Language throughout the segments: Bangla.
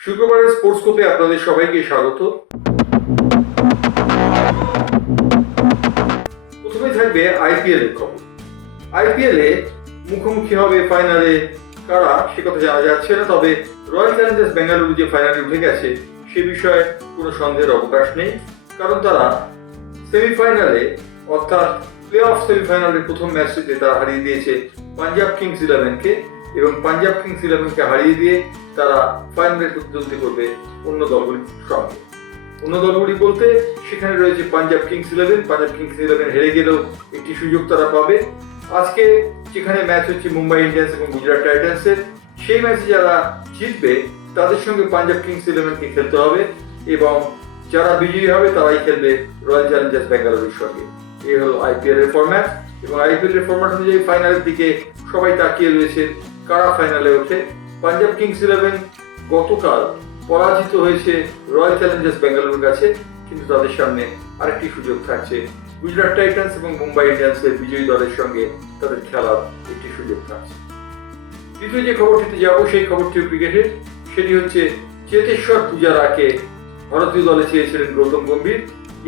শুক্রবারের স্পোর্টস কোপে আপনাদের সবাইকে স্বাগত। প্রথমে থাকবে আইপিএল এর খবর। আইপিএল এ মুখোমুখি হবে ফাইনালে কারা সে কথা জানা যাচ্ছে না, তবে রয়্যাল চ্যালেঞ্জার্স বেঙ্গালুরু যে ফাইনালে উঠে গেছে সে বিষয়ে কোনো সন্দেহের অবকাশ নেই, কারণ তারা সেমিফাইনালে অর্থাৎ প্লে অফ সেমিফাইনালের প্রথম ম্যাচটিতে তারা হারিয়ে দিয়েছে পাঞ্জাব কিংস ইলেভেনকে, এবং পাঞ্জাব কিংস ইলেভেনকে হারিয়ে দিয়ে তারা ফাইনালে প্রতিদ্বন্দ্বী করবে অন্য দলগুলির সঙ্গে। অন্য দলগুলি বলতে সেখানে রয়েছে পাঞ্জাব কিংস ইলেভেন হেরে গেলেও একটি সুযোগ তারা পাবে। আজকে যেখানে ম্যাচ হচ্ছে মুম্বাই ইন্ডিয়ান্স এবং গুজরাট টাইটান্সের, সেই ম্যাচে যারা জিতবে তাদের সঙ্গে পাঞ্জাব কিংস ইলেভেনকে খেলতে হবে, এবং যারা বিজয়ী হবে তারাই খেলবে রয়্যাল চ্যালেঞ্জার্স বেঙ্গালুরুর সঙ্গে। এই হলো আইপিএল এর ফরম্যাট, এবং আইপিএল এর ফরম্যাট অনুযায়ী ফাইনালের দিকে সবাই তাকিয়ে রয়েছে কারা ফাইনালে ওঠে। পাঞ্জাব কিংস ইলেভেন গতকাল পরাজিত হয়েছে রয়্যাল চ্যালেঞ্জার্স বেঙ্গালুরুর কাছে, কিন্তু তাদের সামনে আরেকটি সুযোগ থাকছে গুজরাট টাইটান্স এবং মুম্বাই ইন্ডিয়ান্সের বিজয়ী দলের সঙ্গে তাদের খেলার একটি সুযোগ থাকছে। দ্বিতীয় যে খবরটিতে যাবো সেই খবরটিও ক্রিকেটের, সেটি হচ্ছে চেতেশ্বর পূজারাকে ভারতীয় দলে চেয়েছিলেন গৌতম গম্ভীর।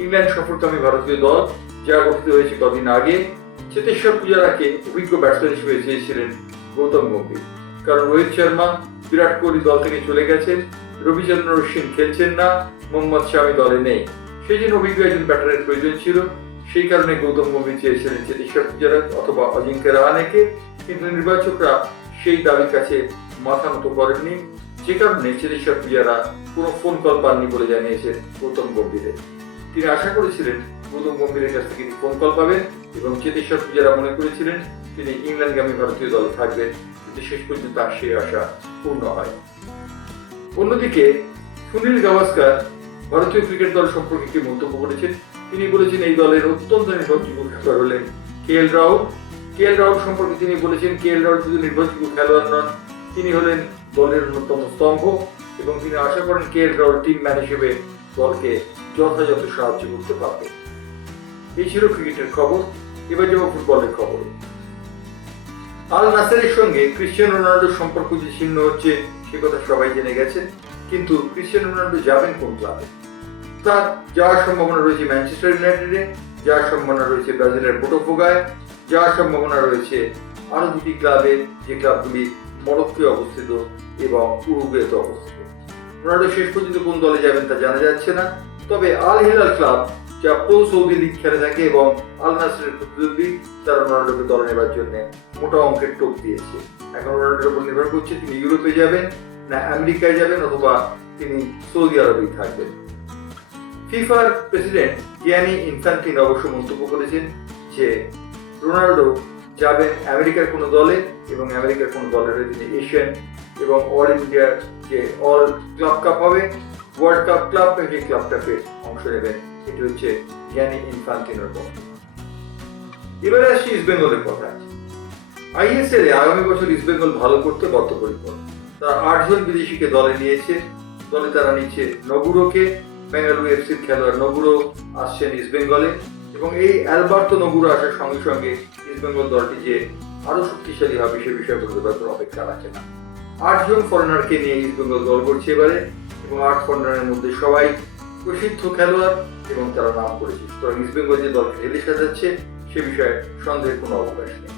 ইংল্যান্ড সফরকামী ভারতীয় দল যা গঠিত হয়েছে কদিন আগে, চেতেশ্বর পূজারাকে অভিজ্ঞ ব্যাটসম্যান হিসেবে চেয়েছিলেন গৌতম গম্ভীর, কারণ রোহিত শর্মা, বিরাট কোহলি দল থেকে চলে গেছেন, রবিচন্দ্রন অশ্বিন খেলছেন না, মোহাম্মদ শামি দলে নেই, সেই জন্য অভিজ্ঞ একজন ব্যাটারের প্রয়োজন ছিল। সেই কারণে গৌতম গম্ভীর চেয়েছিলেন চেতেশ্বর পূজারা অথবা অজিঙ্ক্য রাহানেকে, কিন্তু নির্বাচকরা সেই দাবির কাছে মাথা নত করেননি, যে কারণে চেতেশ্বর পূজারা কোনো ফোন কল পাননি বলে জানিয়েছেন গৌতম গম্ভীরের। তিনি আশা করেছিলেন গৌতম গম্ভীরের কাছ থেকে তিনি ফোন কল পাবেন, এবং চেতেশ্বর পূজারা মনে করেছিলেন তিনি ইংল্যান্ডগামী ভারতীয় দলে থাকবেন, কিন্তু শেষ পর্যন্ত তার সেই আশা পূর্ণ হয়। অন্যদিকে সুনীল গাভাস্কার ভারতীয় ক্রিকেট দল সম্পর্কে একটি মন্তব্য করেছেন। তিনি বলেছেন এই দলের অত্যন্ত নির্ভরযোগ্য খেলোয়াড় হলেন কেএল রাহুল সম্পর্কে তিনি বলেছেন কেএল রাহুল শুধু নির্ভরযোগ্য খেলোয়াড় নন, তিনি হলেন দলের অন্যতম স্তম্ভ, এবং তিনি আশা করেন কেএল রাহুল টিম ম্যান হিসেবে দলকে যথাযথ সাহায্য করতে পারবে। এই ছিল ক্রিকেটের খবর। এবার যাব ফুটবলের খবর। আল নাসেরের সঙ্গে ক্রিশ্চিয়ানো রোনাল্ডোর সম্পর্ক যে ছিন্ন হচ্ছে সে কথা সবাই জেনে গেছেন, কিন্তু ক্রিশ্চিয়ানো রোনাল্ডো যাবেন কোন ক্লাবে? তার যাওয়ার সম্ভাবনা রয়েছে ম্যানচেস্টার ইউনাইটেডে, যাওয়ার সম্ভাবনা রয়েছে ব্রাজিলের বোটাফোগায়, যাওয়ার সম্ভাবনা রয়েছে আরো দুটি ক্লাবে, যে ক্লাবগুলি মরক্কোয় অবস্থিত এবং উরুগুয়েতে অবস্থিত। রোনাল্ডো শেষ পর্যন্ত কোন দলে যাবেন তা জানা যাচ্ছে না, তবে আল হিলাল ক্লাব যা প্রো সৌদি লিগ খেলে থাকে এবং আল নাসেরের প্রতিদ্বন্দ্বী, তারা রোনাল্ডোকে দলে নেবার জন্য মোটা অঙ্কের টোপ দিয়েছে। এখন রোনাল্ডোর উপর নির্ভর করছে তিনি ইউরোপে যাবেন না আমেরিকায় যাবেন, অথবা তিনি সৌদি আরবেই থাকবেন। ফিফার প্রেসিডেন্ট গিয়ানি ইনফ্যান্টিনো অবশ্য মন্তব্য করেছেন যে রোনাল্ডো যাবেন আমেরিকার কোনো দলে, এবং আমেরিকার কোনো দলের তিনি এশিয়ান এবং অল ইন্ডিয়ার যে অল ক্লাব কাপ হবে, ওয়ার্ল্ড কাপ ক্লাব, সেই ক্লাবটাকে অংশ নেবেন। এটি হচ্ছে গিয়ানি ইনফ্যান্টিনোর কথা। এবারে আসছি ইস্ট বেঙ্গলের কথা। আইএসএল এ আগামী বছর ইস্ট বেঙ্গল ভালো করতে বদ্ধপরিকর। তারা 8 জন বিদেশিকে দলে নিয়েছে। দলে তারা নিচ্ছে নগুরোকে, বেঙ্গালুরু এফসির খেলোয়াড় নগুরো আসছেন ইস্ট বেঙ্গলে, এবং এই অ্যালবার্তো নগুরো আসার সঙ্গে সঙ্গে ইস্ট বেঙ্গল দলটি যে আরো শক্তিশালী হবে সে বিষয়ে বলতে পারতে অপেক্ষা রাখে না। 8 জন ফরেনারকে নিয়ে ইস্ট বেঙ্গল দল করছে এবারে, এবং 8 ফরেনারের মধ্যে সবাই প্রসিদ্ধ খেলোয়াড় এবং তারা নাম করেছে। সুতরাং ইস্ট বেঙ্গল যে দলকে ঢেলে সাজাচ্ছে সে বিষয়ে সন্দেহের কোনো অবকাশ নেই।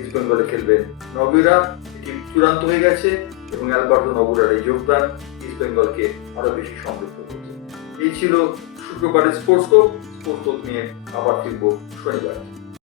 ইস্ট বেঙ্গলে খেলবেন নগুরা, এটি চূড়ান্ত হয়ে গেছে, এবং অ্যালবার্তো নগুরার এই যোগদান ইস্ট বেঙ্গলকে আরো বেশি সমৃদ্ধ করছে। এই ছিল শুক্রবারের স্পোর্টস কোপ নিয়ে আবার ফিরবো শনিবার।